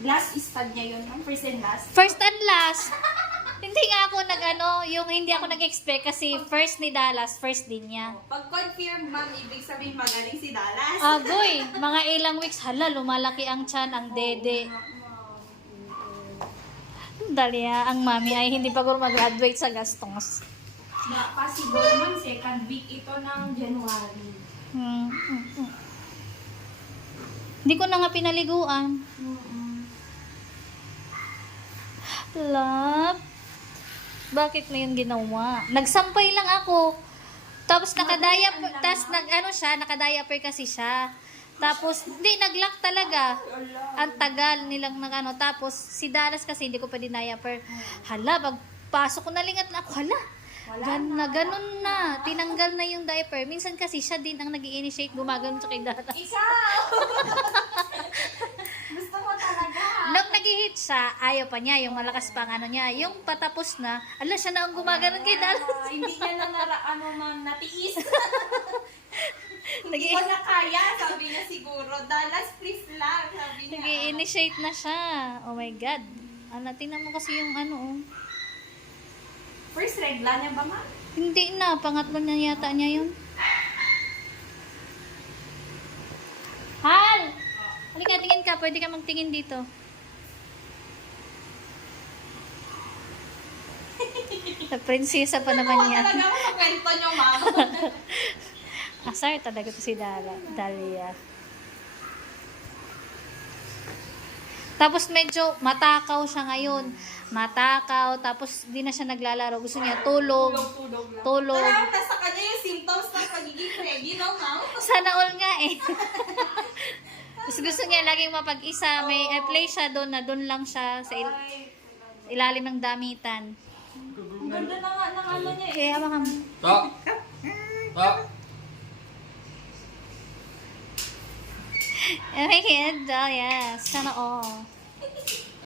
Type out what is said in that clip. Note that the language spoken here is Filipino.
Last stud niya yun, ma'am. First and last. First and last. Hindi nga ako hindi ako nag-expect kasi first ni Dallas, first din niya. Pag confirm, ma'am, ibig sabihin magaling si Dallas. Agoy, mga ilang weeks, hala, lumalaki ang tiyan, ang dede. Dahlia, ang mami ay hindi pa mag-graduate sa gastons. Possible, ma'am, second week ito ng January. Hindi ko na nga pinaliguan. Love, bakit mo yun ginawa? Nagsampay lang ako. Tapos nakadiaper, nakadiaper kasi siya. Tapos, hindi, nag-lock talaga. Ang tagal nilang tapos, si Dallas kasi hindi ko pa dinayper. Hala, pagpasok ko nalingat na ako, hala. Ganun na. Tinanggal na yung diaper. Minsan kasi siya din ang nag-i-initiate gumagano sa kay Dallas. Ikaw! Gusto mo talaga. Nung nag-hit siya, ayaw pa niya. Yung malakas pang niya. Yung patapos na, ala, siya na ang gumagano kay Dallas. Hindi niya na ma'am, natiis. Hindi ko na kaya, sabi niya siguro. Dallas, please lang, sabi niya. Nag-i-initiate na siya. Oh my God. Tingnan mo kasi yung First regla niya ba, ma'am? Hindi na. Pangatlo na yata niya yun. Hal! Halika, tingin ka. Pwede ka magtingin dito. Sa prinsesa pa naman niya. Talaga mo kwento niyo, ma'am. Asar talaga to si Dahlia. Tapos medyo matakaw siya ngayon. Matakaw, tapos di na siya naglalaro. Gusto niya tulog. Tulog. Parang nasa kanya yung symptoms ng pagiging preggy, no, ma'am? Sana all nga eh. Tapos gusto niya laging mapag-isa. May play siya doon na doon lang siya sa ilalim ng damitan. Ang ganda na nga ng niya eh. Kaya baka Oh my God, yes. Sana all.